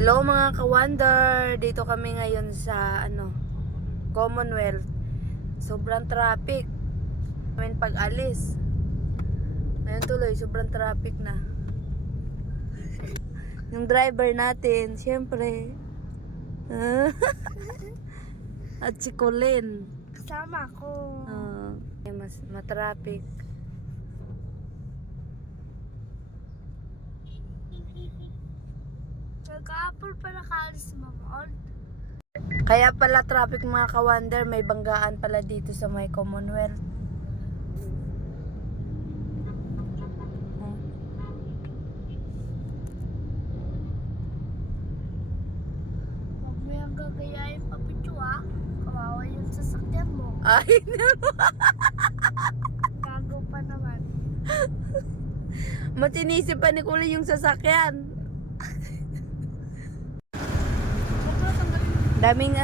Hello mga ka-wonder, dito kami ngayon sa Commonwealth. Sobrang traffic. Pag-alis. Ayun tuloy, sobrang traffic na. Yung driver natin, syempre. At si Colin. Kasama ko. Mas matraffic. Nag-aapol pa nakaalis mamon. Kaya pala traffic mga ka-wonder, may banggaan pala dito sa may Commonwealth. Huwag mo yung gagayain pa picture ah. Kawawa yung sasakyan mo. Ay, Gago pa naman. matinisip pa ni Colin yung sasakyan. Daming hindi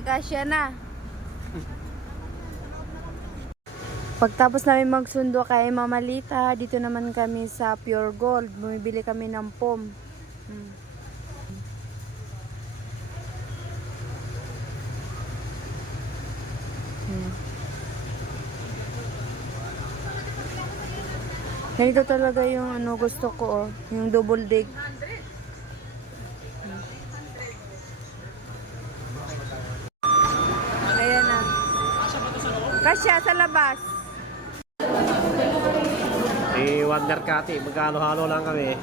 kasya na. Pagtapos namin magsundo kay Mama Lita, dito naman kami sa Pure Gold. Bumibili kami ng pom. Ganito talaga yung gusto ko, yung double dig. Ayan na. Kasya sa labas. Wonder Cati, magkano-halo lang kami.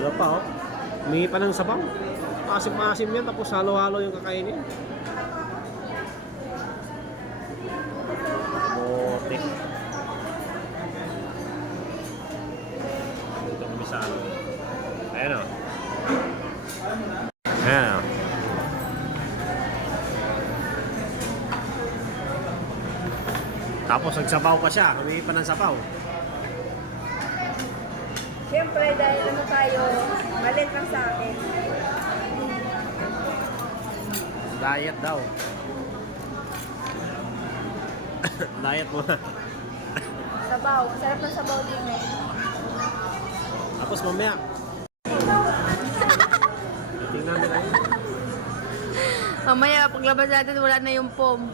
Ano pa oh? Humingi pa ng sabaw. Asim-asim yan, tapos halo-halo yung kakainin. Mote. Dito kami sa ano. Ayan o. Ayan o. Tapos nagsabaw pa siya, humingi pa ng sabaw. Siyempre, dahil tayo, malit lang sa akin. Diet daw. Diet mo na. Sabaw. Sarap ng sabaw din eh. Tapos mamaya. Tingnan nila yun. Mamaya, paglabas natin, wala na yung pom.